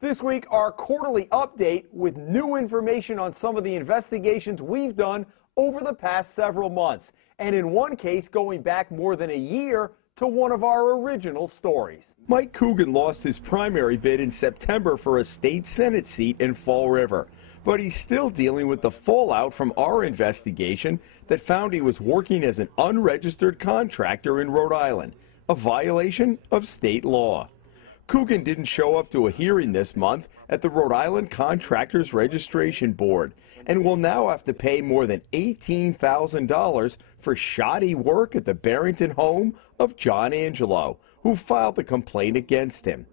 This week, our quarterly update with new information on some of the investigations we've done over the past several months, and in one case going back more than a year to one of our original stories. Mike Coogan lost his primary bid in September for a state Senate seat in Fall River, but he's still dealing with the fallout from our investigation that found he was working as an unregistered contractor in Rhode Island, a violation of state law. Coogan didn't show up to a hearing this month at the Rhode Island Contractors Registration Board and will now have to pay more than $18,000 for shoddy work at the Barrington home of John Angelo, who filed the complaint against him.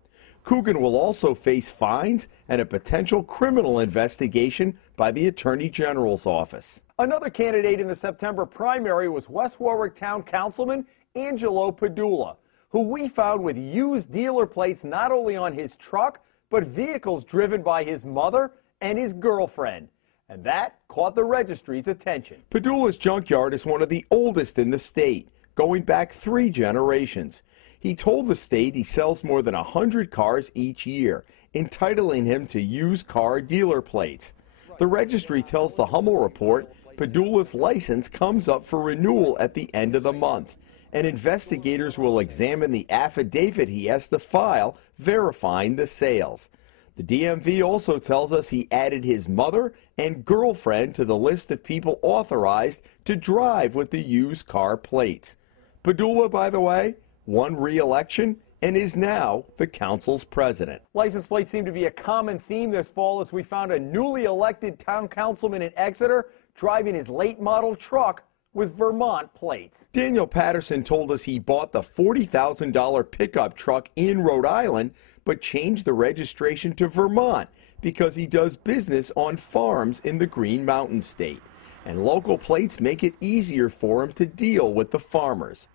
Coogan will also face fines and a potential criminal investigation by the Attorney General's office. Another candidate in the September primary was West Warwick Town Councilman Angelo Padula, who we found with used dealer plates not only on his truck, but vehicles driven by his mother and his girlfriend. And that caught the registry's attention. Padula's junkyard is one of the oldest in the state, going back 3 generations. He told the state he sells more than 100 cars each year, entitling him to used car dealer plates. The registry tells the Hummel Report Padula's license comes up for renewal at the end of the month, and investigators will examine the affidavit he has to file verifying the sales. The DMV also tells us he added his mother and girlfriend to the list of people authorized to drive with the used car plates. Padula, by the way, won re-election and is now the council's president. License plates seem to be a common theme this fall as we found a newly elected town councilman in Exeter driving his late model truck with Vermont plates. Daniel Patterson told us he bought the $40,000 pickup truck in Rhode Island, but changed the registration to Vermont because he does business on farms in the Green Mountain State, and local plates make it easier for him to deal with the farmers.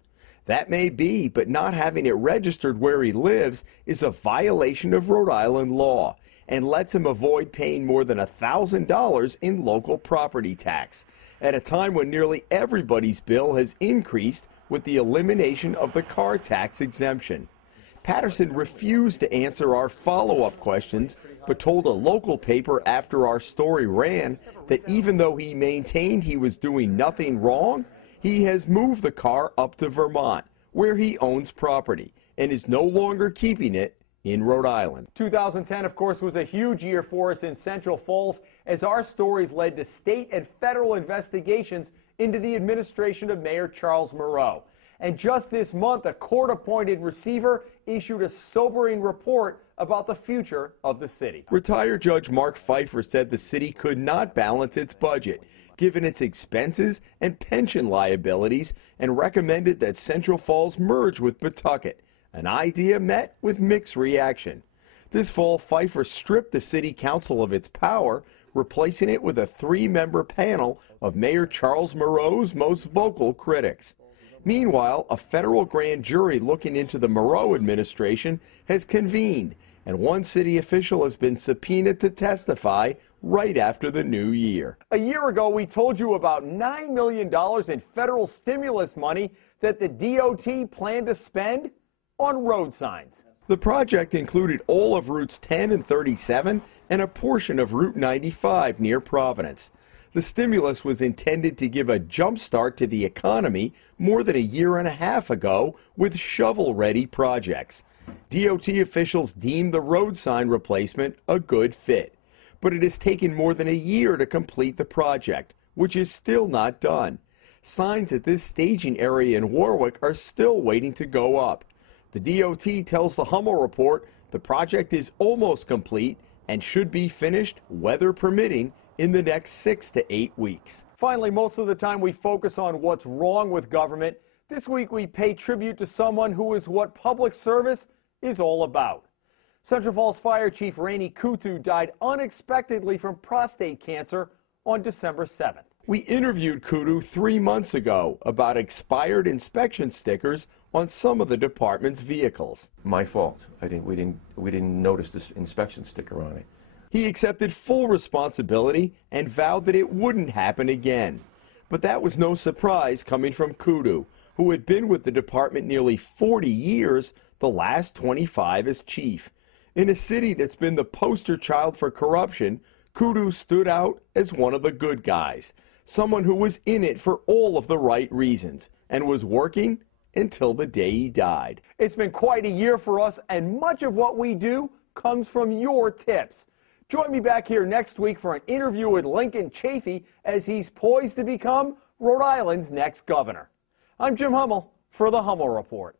That may be, but not having it registered where he lives is a violation of Rhode Island law and lets him avoid paying more than $1,000 in local property tax, at a time when nearly everybody's bill has increased with the elimination of the car tax exemption. Patterson refused to answer our follow-up questions, but told a local paper after our story ran that even though he maintained he was doing nothing wrong, he has moved the car up to Vermont, where he owns property, and is no longer keeping it in Rhode Island. 2010, of course, was a huge year for us in Central Falls as our stories led to state and federal investigations into the administration of Mayor Charles Moreau. And just this month, a court-appointed receiver issued a sobering report about the future of the city. Retired Judge Mark Pfeiffer said the city could not balance its budget, given its expenses and pension liabilities, and recommended that Central Falls merge with Pawtucket, an idea met with mixed reaction. This fall, Pfeiffer stripped the city council of its power, replacing it with a 3-member panel of Mayor Charles Moreau's most vocal critics. Meanwhile, a federal grand jury looking into the Moreau administration has convened, and one city official has been subpoenaed to testify right after the new year. A year ago, we told you about $9 million in federal stimulus money that the DOT planned to spend on road signs. The project included all of Routes 10 and 37 and a portion of Route 95 near Providence. The stimulus was intended to give a jump start to the economy more than a year and a half ago with shovel-ready projects. DOT officials deemed the road sign replacement a good fit, but it has taken more than a year to complete the project, which is still not done. Signs at this staging area in Warwick are still waiting to go up. The DOT tells the Hummel Report the project is almost complete and should be finished, weather permitting, in the next 6 to 8 weeks. Finally, most of the time we focus on what's wrong with government. This week we pay tribute to someone who is what public service is all about. Central Falls Fire Chief Rainey Kutu died unexpectedly from prostate cancer on December 7th. We interviewed Kutu 3 months ago about expired inspection stickers on some of the department's vehicles. My fault. We didn't notice this inspection sticker on it. He accepted full responsibility and vowed that it wouldn't happen again. But that was no surprise coming from Kutu, who had been with the department nearly 40 years, the last 25 as chief. In a city that's been the poster child for corruption, Kudu stood out as one of the good guys, someone who was in it for all of the right reasons and was working until the day he died. It's been quite a year for us, and much of what we do comes from your tips. Join me back here next week for an interview with Lincoln Chafee as he's poised to become Rhode Island's next governor. I'm Jim Hummel for the Hummel Report.